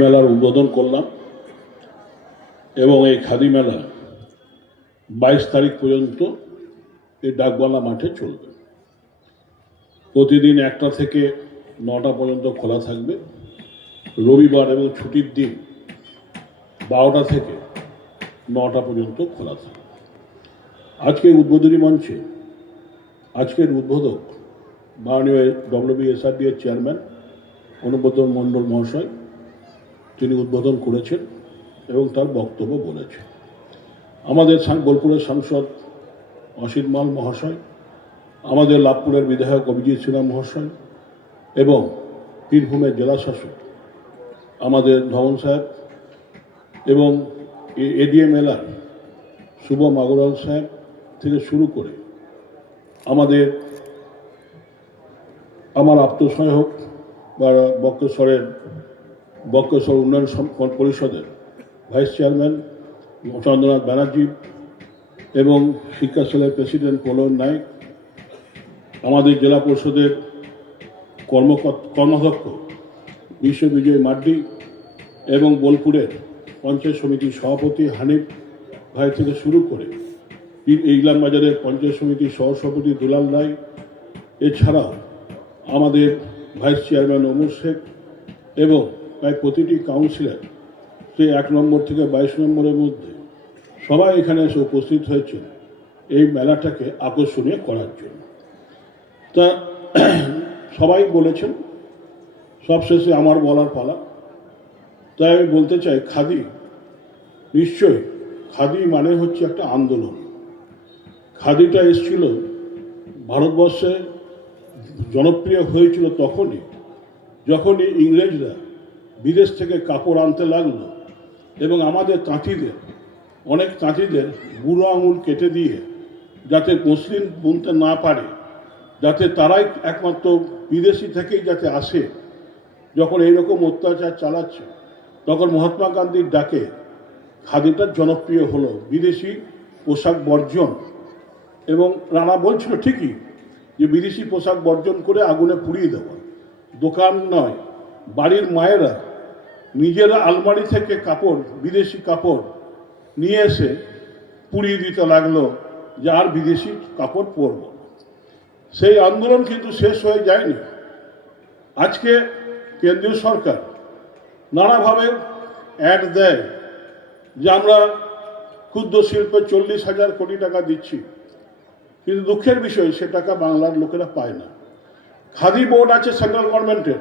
মেলার উদ্বোধন করলাম এবং এই খাদি মেলা 22 তারিখ পর্যন্ত এই ডাকবাংলা মাঠে চলবে। প্রতিদিন 1টা থেকে 9টা পর্যন্ত খোলা থাকবে। রবিবার এবং ছুটির দিন 12টা থেকে 9টা পর্যন্ত খোলা থাকবে। আজকের উদ্বোধনী মঞ্চে আজকের উদ্বোধক মাননীয় WBSRD এর চেয়ারম্যান অনুব্রত মণ্ডল মহাশয় তিনি উদ্বোধন করেছেন এবং তার বক্তব্য বলেছেন। আমাদের বোলপুরের সাংসদ অসিত মাল মহাশয়, আমাদের লাভপুরের বিধায়ক অভিজিৎ সিনহা মহাশয় এবং বীরভূমের জেলা শাসক আমাদের ধবন সাহেব এবং ADMLR শুভম আগরওয়াল সাহেব থেকে শুরু করে আমার আত্মসহায়ক বা বক্রেশ্বর উন্নয়ন পরিষদের ভাইস চেয়ারম্যান চন্দ্রনাথ ব্যানার্জি এবং শিক্ষা সেলের প্রেসিডেন্ট প্রলয় নায়ক, আমাদের জেলা পরিষদের কর্মাধ্যক্ষ বিশ্ববিজয় মাড্ডি এবং বোলপুরের পঞ্চায়েত সমিতির সভাপতি হানিফ ভাই থেকে শুরু করে ইগলাম বাজারের পঞ্চায়েত সমিতির সহসভাপতি দুলাল রায়, এছাড়াও আমাদের ভাইস চেয়ারম্যান ওমর শেখ এবং প্রায় প্রতিটি কাউন্সিলর সে 1 নম্বর থেকে 22 নম্বরের মধ্যে সবাই এখানে এসে উপস্থিত হয়েছে এই মেলাটাকে আকর্ষণীয় করার জন্য। তা সবাই বলেছেন, সবশেষে আমার বলার পালা। তাই আমি বলতে চাই, খাদি নিশ্চয়ই, খাদি মানে হচ্ছে একটা আন্দোলন। খাদিটা এসেছিল ভারতবর্ষে, জনপ্রিয় হয়েছিল যখনই ইংরেজরা বিদেশ থেকে কাপড় আনতে লাগলো এবং আমাদের অনেক তাঁতিদের বুড়ো আঙুল কেটে দিয়ে যাতে মসলিন বুনতে না পারে, যাতে তারাই একমাত্র বিদেশি থেকেই যাতে আসে, যখন এইরকম অত্যাচার চালাচ্ছে তখন মহাত্মা গান্ধীর ডাকে খাদিটা জনপ্রিয় হলো, বিদেশি পোশাক বর্জন। এবং রানা বলছিল ঠিকই যে বিদেশি পোশাক বর্জন করে আগুনে পুড়িয়ে দেওয়া, দোকান নয়, বাড়ির মায়েরা নিজেরা আলমারি থেকে বিদেশি কাপড় নিয়ে এসে পুড়িয়ে দিতে লাগলো যে আর বিদেশি কাপড় পরব। সেই আন্দোলন কিন্তু শেষ হয়ে যায়নি। আজকে কেন্দ্রীয় সরকার নানাভাবে অ্যাড দেয় যে আমরা ক্ষুদ্র শিল্পে 40,000 কোটি টাকা দিচ্ছি, কিন্তু দুঃখের বিষয় সে টাকা বাংলার লোকেরা পায় না। খাদি বোর্ড আছে সেন্ট্রাল গভর্নমেন্টের,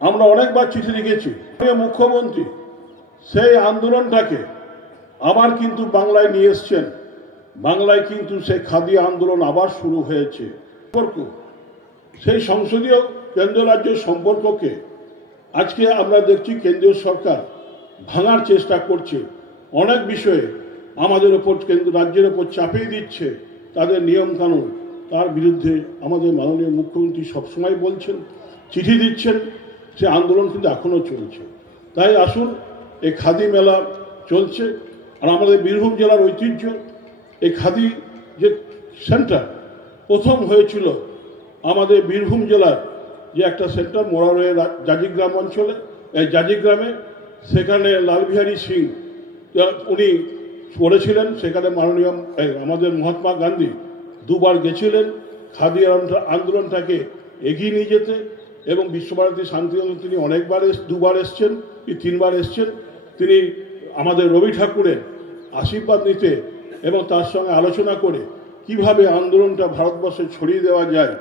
আমরা অনেকবার চিঠি লিখেছি। মুখ্যমন্ত্রী সেই আন্দোলনটাকে আবার কিন্তু বাংলায় নিয়ে এসছেন। বাংলায় কিন্তু সেই খাদি আন্দোলন আবার শুরু হয়েছে। সেই সংসদীয় কেন্দ্র রাজ্যের সম্পর্ককে আজকে আমরা দেখছি কেন্দ্রীয় সরকার ভাঙার চেষ্টা করছে। অনেক বিষয়ে আমাদের ওপর রাজ্যের ওপর চাপিয়ে দিচ্ছে তাদের নিয়মকানুন। তার বিরুদ্ধে আমাদের মাননীয় মুখ্যমন্ত্রী সবসময় বলছেন, চিঠি দিচ্ছেন, সে আন্দোলন কিন্তু এখনও চলছে। তাই আসুন, এই খাদি মেলা চলছে। আর আমাদের বীরভূম জেলার ঐতিহ্য, এই খাদি যে সেন্টার প্রথম হয়েছিল আমাদের বীরভূম জেলার যে একটা সেন্টার মোরারোয়ের জাজিগ্রাম অঞ্চলে, এই জাজিগ্রামে, সেখানে লালবিহারী সিং উনি করেছিলেন। সেখানে মাননীয় আমাদের মহাত্মা গান্ধী 2বার গেছিলেন খাদি আন্দোলনটাকে এগিয়ে নিয়ে যেতে, এবং বিশ্বভারতী শান্তিনিকেতন তিনি 2বার এসছেন কি 3বার এসছেন। তিনি আমাদের রবি ঠাকুরের আশীর্বাদ নিতে এবং তার সঙ্গে আলোচনা করে কিভাবে আন্দোলনটা ভারতবর্ষে ছড়িয়ে দেওয়া যায়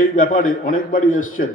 এই ব্যাপারে অনেকবারই এসছেন।